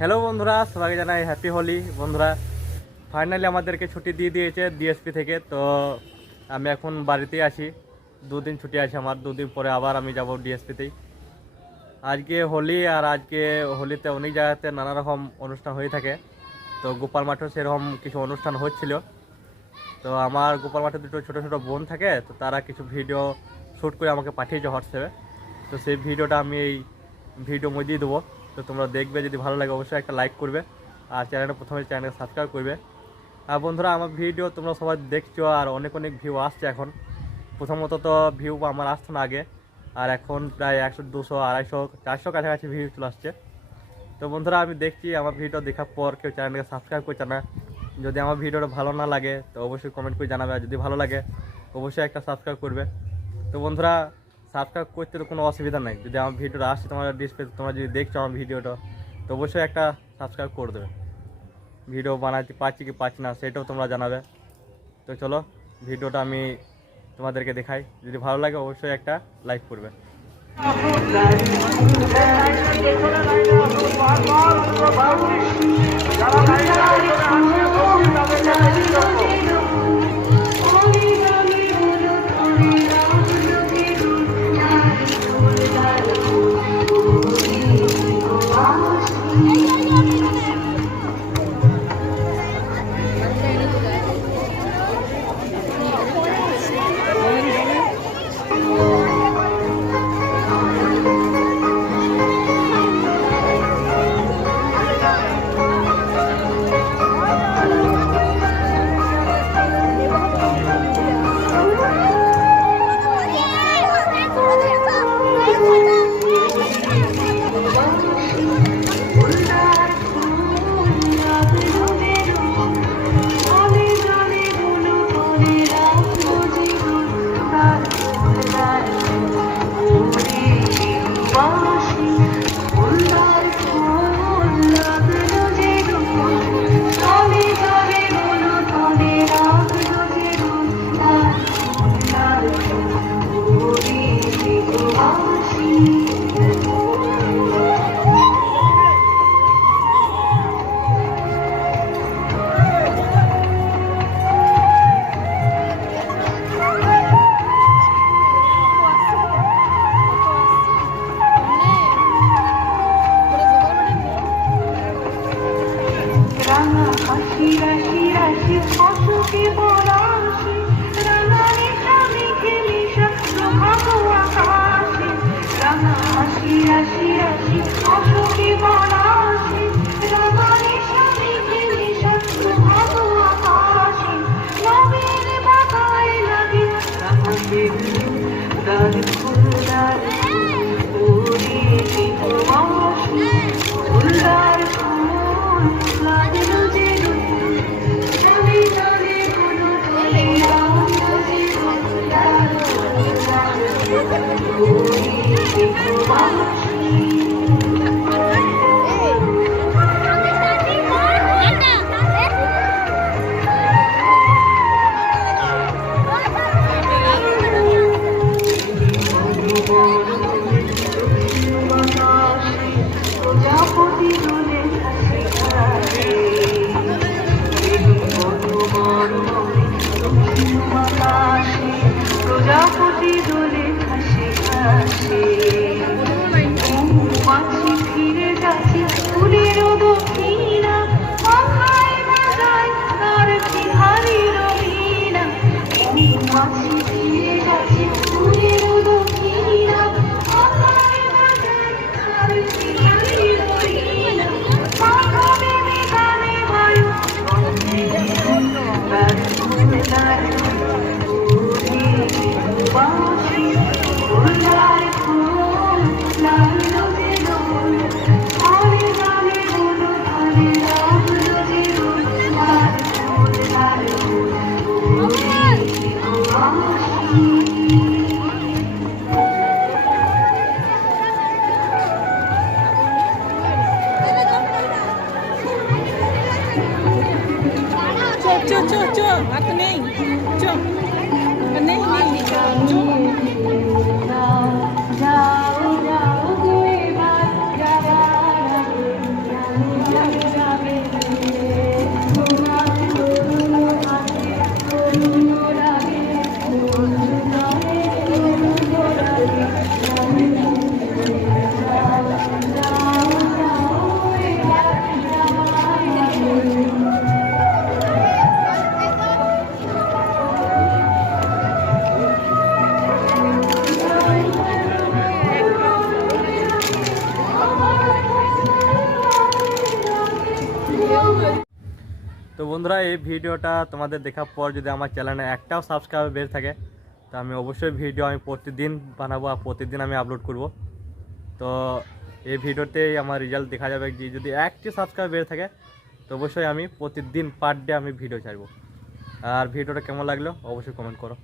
Hello বন্ধুরা, সবাইকে জানাই হ্যাপি হোলি। বন্ধুরা, ফাইনালি আমাদেরকে ছুটি দিয়ে দিয়েছে ডিএসপি থেকে। তো আমি এখন বাড়িতেই আছি, দুদিন ছুটি আছে আমার, দুদিন পরে আবার আমি যাব ডিএসপিতেই। আজকে হোলি, আর আজকে হোলিতে অনেক জায়গাতে নানা রকম অনুষ্ঠান হয়ে থাকে। তো গোপাল মাঠেও সেরকম কিছু অনুষ্ঠান হচ্ছিল। তো আমার গোপাল মাঠে দুটো ছোটো ছোটো বোন থাকে, তো তারা কিছু ভিডিও শ্যুট করে আমাকে পাঠিয়েছে হোয়াটসঅ্যাপে। তো সেই ভিডিওটা আমি এই ভিডিও মধ্যে দিয়ে দেবো। তো তোমরা দেখবে, যদি ভালো লাগে অবশ্যই একটা লাইক করবে, আর প্রথমে চ্যানেলকে সাবস্ক্রাইব করবে। আর বন্ধুরা, আমার ভিডিও তোমরা সবাই দেখছো, আর অনেক অনেক ভিউ আসছে এখন। প্রথমত তো ভিউ আমার আসতো না আগে, আর এখন প্রায় 100, 200, 250, 400 কাছাকাছি ভিউ চলে আসছে। তো বন্ধুরা, আমি দেখছি আমার ভিডিও দেখার পর কেউ চ্যানেলকে সাবস্ক্রাইব করছে না। যদি আমার ভিডিওটা ভালো না লাগে তো অবশ্যই কমেন্ট করে জানাবে, আর যদি ভালো লাগে অবশ্যই একটা সাবস্ক্রাইব করবে। তো বন্ধুরা, সাবস্ক্রাইব করতে তো কোনো অসুবিধা নেই। যদি আমার ভিডিওটা আসছে তোমার ডিসপ্লে, তোমরা যদি দেখছো আমার ভিডিওটা, তো অবশ্যই একটা সাবস্ক্রাইব করে দেবে। ভিডিও বানাতে পারছি কি পারছি না সেটাও তোমরা জানাবে। তো চলো ভিডিওটা আমি তোমাদেরকে দেখাই, যদি ভালো লাগে অবশ্যই একটা লাইক করবে। তো বন্ধুরা, এই ভিডিওটা তোমাদের দেখার পর যদি আমার চ্যানেলে একটাও সাবস্ক্রাইবার বের থাকে, তো আমি অবশ্যই ভিডিও আমি প্রতিদিন বানাবো আর প্রতিদিন আমি আপলোড করব। তো এই ভিডিওতেই আমার রেজাল্ট দেখা যাবে যে যদি একটি সাবস্ক্রাইবার বের থাকে, তো অবশ্যই আমি প্রতিদিন পার ডে আমি ভিডিও ছাড়বো। আর ভিডিওটা কেমন লাগলো অবশ্যই কমেন্ট করো।